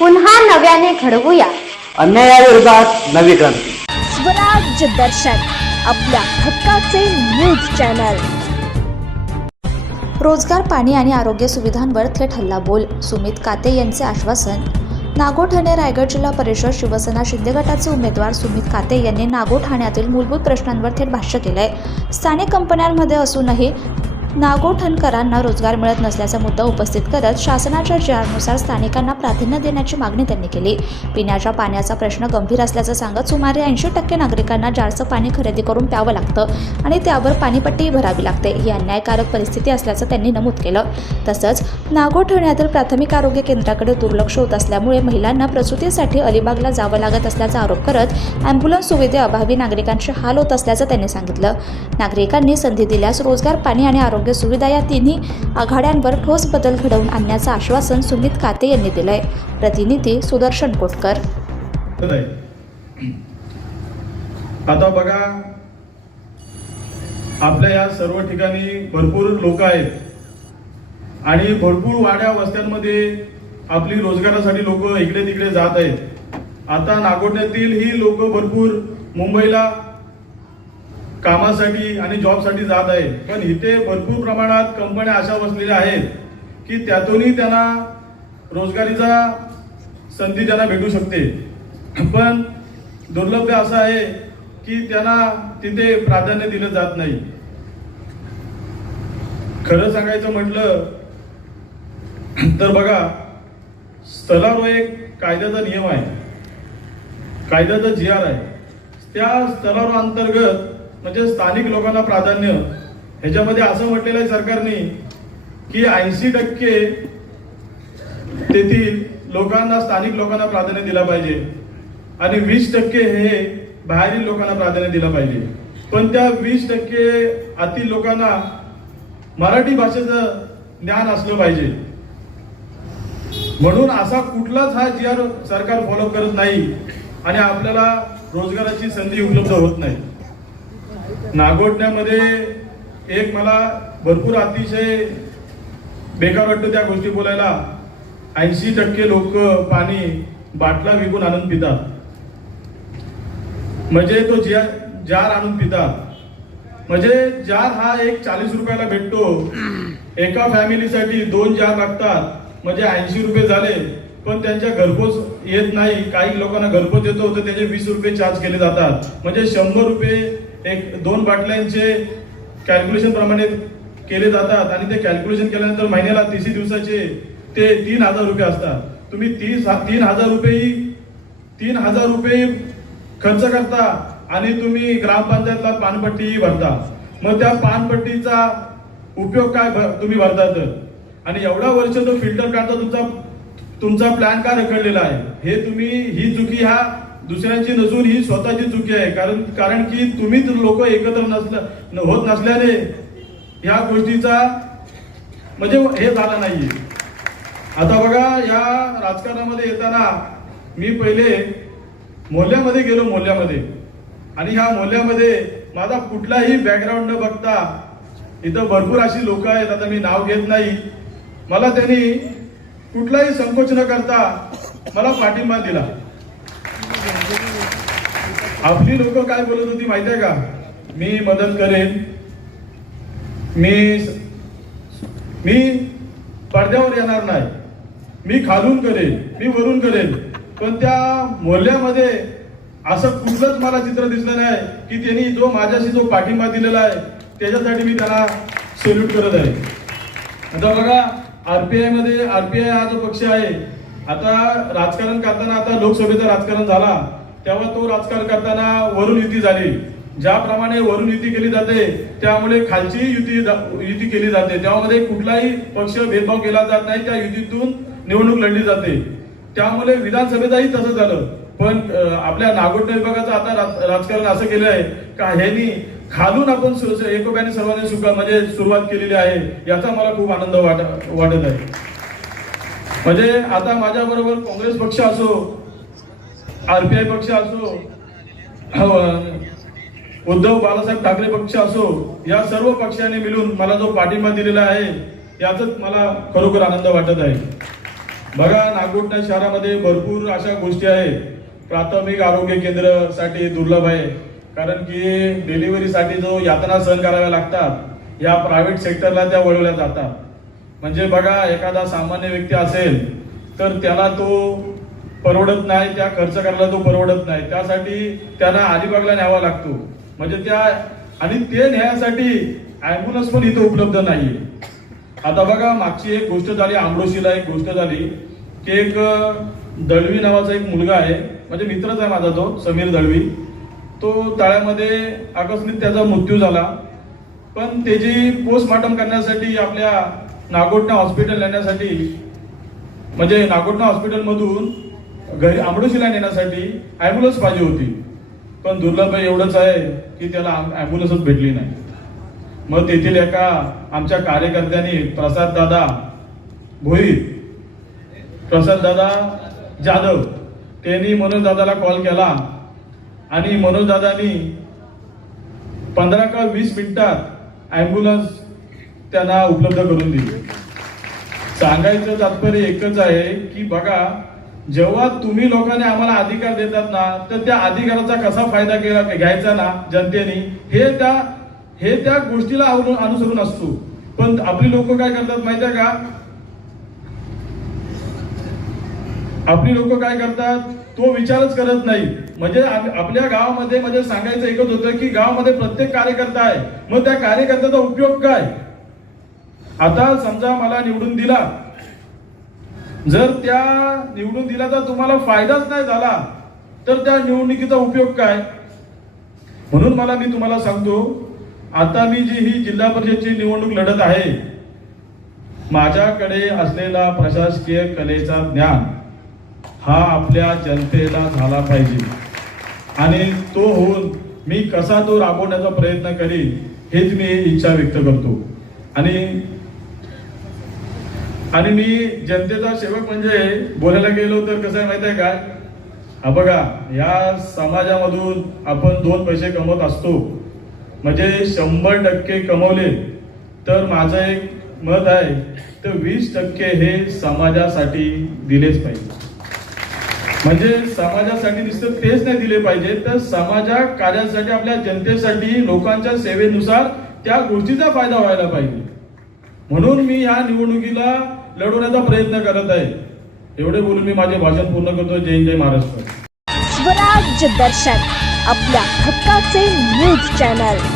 पुन्हा नव्याने घडवूया अन्यायाविरोधात नवी क्रांती. स्वराज दर्शन आपल्या हक्काचे न्यूज चॅनल. रोजगार, पाणी आणि आरोग्य सुविधांवर थेट हल्लाबोल. सुमित काते यांचे आश्वासन. नागोठणे रायगड जिल्हा परिषद शिवसेना शिंदे गटाचे उमेदवार सुमित काते यांनी नागोठाण्यातील मूलभूत प्रश्नांवर थेट भाष्य केलंय. स्थानिक कंपन्यांमध्ये असूनही नागोठणकरांना रोजगार मिळत नसल्याचा मुद्दा उपस्थित करत शासनाच्या जी.आर.नुसार स्थानिकांना प्राधान्य देण्याची मागणी त्यांनी केली. पिण्याच्या पाण्याचा प्रश्न गंभीर असल्याचं सांगत सुमारे 80% नागरिकांना जारचं पाणी खरेदी करून प्यावं लागतं आणि त्यावर पाणीपट्टीही भरावी लागते. ही अन्यायकारक परिस्थिती असल्याचं त्यांनी नमूद केलं. तसंच नागोठण्यातील प्राथमिक आरोग्य केंद्राकडे दुर्लक्ष होत असल्यामुळे महिलांना प्रसूतीसाठी अलिबागला जावं लागत असल्याचा आरोप करत ॲम्ब्युलन्स सुविधेअभावी नागरिकांचे हाल होत असल्याचं त्यांनी सांगितलं. नागरिकांनी संधी दिल्यास रोजगार, पाणी आणि आरोग्य सुविधा या तिन्ही आघाड्यांवर ठोस बदल घडवून आणण्याचं आश्वासन सुमित काते यांनी दिलंय. प्रतिनिधी सुदर्शन कोटकर. आता बघा, आपल्या या सर्व ठिकाणी भरपूर लोक आहेत आणि भरपूर वाड्या वस्त्यांमध्ये आपली रोजगारासाठी लोक इकडे तिकडे जात आहेत. आता नागोठण्यातील ही लोक भरपूर मुंबईला कामासाठी आणि जॉबसाठी जात आहेत, पण इथे भरपूर प्रमाणात कंपन्या अशा बसलेल्या आहेत की त्यातूनही त्यांना रोजगारीचा संधी त्यांना भेटू शकते. पण दुर्लभ असं आहे की त्यांना तिथे प्राधान्य दिलं जात नाही. खरं सांगायचं म्हटलं तर बघा, स्थलावर एक कायद्याचा नियम आहे, कायद्याचा जी.आर. आहे. त्या स्थलावर अंतर्गत म्हणजे स्थानिक लोकांना प्राधान्य, ह्याच्यामध्ये असं म्हटलेलं आहे सरकारने की 80% तेथील लोकांना, स्थानिक लोकांना प्राधान्य दिला पाहिजे आणि 20% हे बाहेरील लोकांना प्राधान्य दिलं पाहिजे. पण त्या 20% आतील लोकांना मराठी भाषेचं ज्ञान असलं पाहिजे. म्हणून असा कुठलाच हा जी.आर. सरकार फॉलो करत नाही आणि आपल्याला रोजगाराची संधी उपलब्ध होत नाही. नागोठण्यामध्ये एक मला भरपूर अतिशय बेकार वाटतं त्या गोष्टी बोलायला. 80% लोक पाणी बाटला विकून आणून पितात, म्हणजे तो जार आणून पितात. म्हणजे जार हा एक 40 रुपयाला भेटतो. एका फॅमिलीसाठी 2 जार लागतात, म्हणजे 80 रुपये झाले. पण त्यांच्या घरपोच येत नाही. काही लोकांना घरपोच येतो तर त्याचे 20 रुपये चार्ज केले जातात. म्हणजे 100 रुपये एक 2 बाटल्यांचे कॅल्क्युलेशन प्रमाणे केले जातात आणि ते कॅल्क्युलेशन केल्यानंतर महिन्याला 30 दिवसाचे ते 3,000 रुपये असतात. तुम्ही 3,000 रुपये खर्च करता आणि तुम्ही ग्रामपंचायतला पानपट्टी भरता. मग त्या पानपट्टीचा उपयोग काय तुम्ही भरता तर? आणि एवढा वर्ष तो फिल्टर प्लॅनचा तुमचा प्लॅन का रखडलेला आहे? हे तुम्ही, ही चुकी हा दुसऱ्यांची नसून ही स्वतःची चुकी आहे. कारण की तुम्ही लोक एकत्र होत नसल्याने या गोष्टीचा म्हणजे हे झालं नाहीये. आता बघा, या राजकारणामध्ये येताना मी पहिले मोहल्ल्यामध्ये गेलो, मोहल्ल्यामध्ये, आणि ह्या मोहल्ल्यामध्ये माझा कुठलाही बॅकग्राऊंड न बघता इथं भरपूर अशी लोक आहेत, आता मी नाव घेत नाही, मला त्यांनी कुठलाही संकोच न करता मला पाठिंबा दिला. आपली लोक काय बोलत होती माहिती आहे का? मी मदत करेन, मी पडद्यावर येणार नाही, मी खालून करेन, मी वरून करेन. पण त्या मोहल्ल्यामध्ये असं कुठलंच मला चित्र दिसलं नाही की त्यांनी जो माझ्याशी जो पाठिंबा दिलेला आहे त्याच्यासाठी मी त्यांना सेल्यूट करत आहे. आता बघा, आरपीआय हा जो पक्ष आहे, आता राजकारण करताना, आता लोकसभेचं राजकारण झाला तेव्हा तो राजकारण करताना वरून युती झाली. ज्याप्रमाणे वरून युती केली जाते त्यामुळे खालची युती केली जाते. त्यामध्ये कुठलाही पक्ष भेदभाव केला जात नाही. त्या युतीतून निवडणूक लढली जाते. त्यामुळे विधानसभेचाही तसं झालं. पण आपल्या नागोठणे विभागाचं आता राजकारण असं केलं आहे का ह्यांनी खालून आपण एकोप्याने सर्वांनी म्हणजे सुरुवात केलेली आहे. याचा मला खूप आनंद वाटत आहे. म्हणजे आता माझ्या बरोबर काँग्रेस पक्ष असो, आरपीआय पक्ष असो, उद्धव बाळासाहेब ठाकरे पक्ष असो, या सर्व पक्षांनी मिळून मला जो पाठिंबा दिलेला आहे याचाच मला खरोखर आनंद वाटत आहे. बघा, नागोठणा शहरामध्ये भरपूर अशा गोष्टी आहेत. प्राथमिक आरोग्य केंद्रासाठी दुर्लभ आहे, कारण की डिलिव्हरीसाठी जो यातना सहन कराव्या लागतात या प्रायव्हेट सेक्टरला त्या वळवल्या जातात. म्हणजे बघा, एखादा सामान्य व्यक्ती असेल तर त्याला तो परवडत नाही, त्या खर्च करायला तो परवडत नाही, त्यासाठी त्यांना अलिबागला न्यावा लागतो. म्हणजे त्या आणि ते नेण्यासाठी ॲम्ब्युलन्स पण इथं उपलब्ध नाहीये. आता बघा, मागची एक गोष्ट झाली, आंबडोशीला एक गोष्ट झाली की एक दळवी नावाचा एक मुलगा आहे, म्हणजे मित्रच आहे माझा, तो समीर दळवी. तो तळ्यामध्ये अकस्मात त्याचा मृत्यू झाला. पण त्याची पोस्टमॉर्टम करण्यासाठी आपल्या नागोठणा हॉस्पिटल नेण्यासाठी, म्हणजे नागोठणा हॉस्पिटलमधून घरी आंबडोशीला नेण्यासाठी ॲम्ब्युलन्स पाहिजे होती. पण दुर्लभ एवढंच आहे की त्याला ॲम्ब्युलन्सच भेटली नाही. मग तेथील एका आमच्या कार्यकर्त्यांनी प्रसाद दादा भोईर, प्रसाद दादा जाधव, त्यांनी मनोज दादाला कॉल केला आणि मनोज दादानी 15 का 20 मिनिटात ॲम्ब्युलन्स त्यांना उपलब्ध करून दिली. सांगायचं तात्पर्य एकच आहे की बघा, जेव्हा तुम्ही लोकांनी आम्हाला अधिकार देतात ना, तर त्या अधिकाराचा कसा फायदा घ्यायचा ना जनतेने, हे त्या गोष्टीला अनुसरून असतो. पण आपली लोक काय करतात माहितीये का? आपली लोक काय करतात, तो विचारच करत नाही. म्हणजे आपल्या गावामध्ये म्हणजे सांगायचं एकच होतं की गावामध्ये प्रत्येक कार्यकर्ता आहे, मग त्या कार्यकर्त्याचा उपयोग काय? आता समजा मला निवडून दिला, जर त्या निवडून दिल्याचा तुम्हाला फायदाच नाही झाला तर त्या निवडणुकीचा उपयोग काय? म्हणून मी तुम्हाला सांगतो, आता मी जी ही जिल्हा परिषदची निवडणूक लढत आहे, माझ्याकडे असलेला प्रशासकीय कलेचा ज्ञान हा आपल्या जनतेला झाला पाहिजे आणि तो होऊन मी कसा तो राबवण्याचा प्रयत्न करीन हेच मी इच्छा व्यक्त करतो. आणि मी जनतेचा सेवक म्हणजे बोलायला गेलो तर कसं आहे माहिती आहे काय? हा बघा, या समाजामधून आपण 2 पैसे कमवत असतो, म्हणजे 100% कमवले तर माझं एक मत आहे तर 20% हे समाजासाठी दिलेच पाहिजे. म्हणजे समाजासाठी नुसतं तेच नाही दिले पाहिजे, तर समाजा कार्यासाठी, आपल्या जनतेसाठी, लोकांच्या सेवेनुसार त्या गोष्टीचा फायदा व्हायला पाहिजे. म्हणून मी ह्या निवडणुकीला लढवण्याचा प्रयत्न करत आहे. एवढे बोलून मी माझे भाषण पूर्ण करतो. जय जय महाराष्ट्र. स्वराज्य दर्शन, आपल्या हक्काचे न्यूज चॅनल.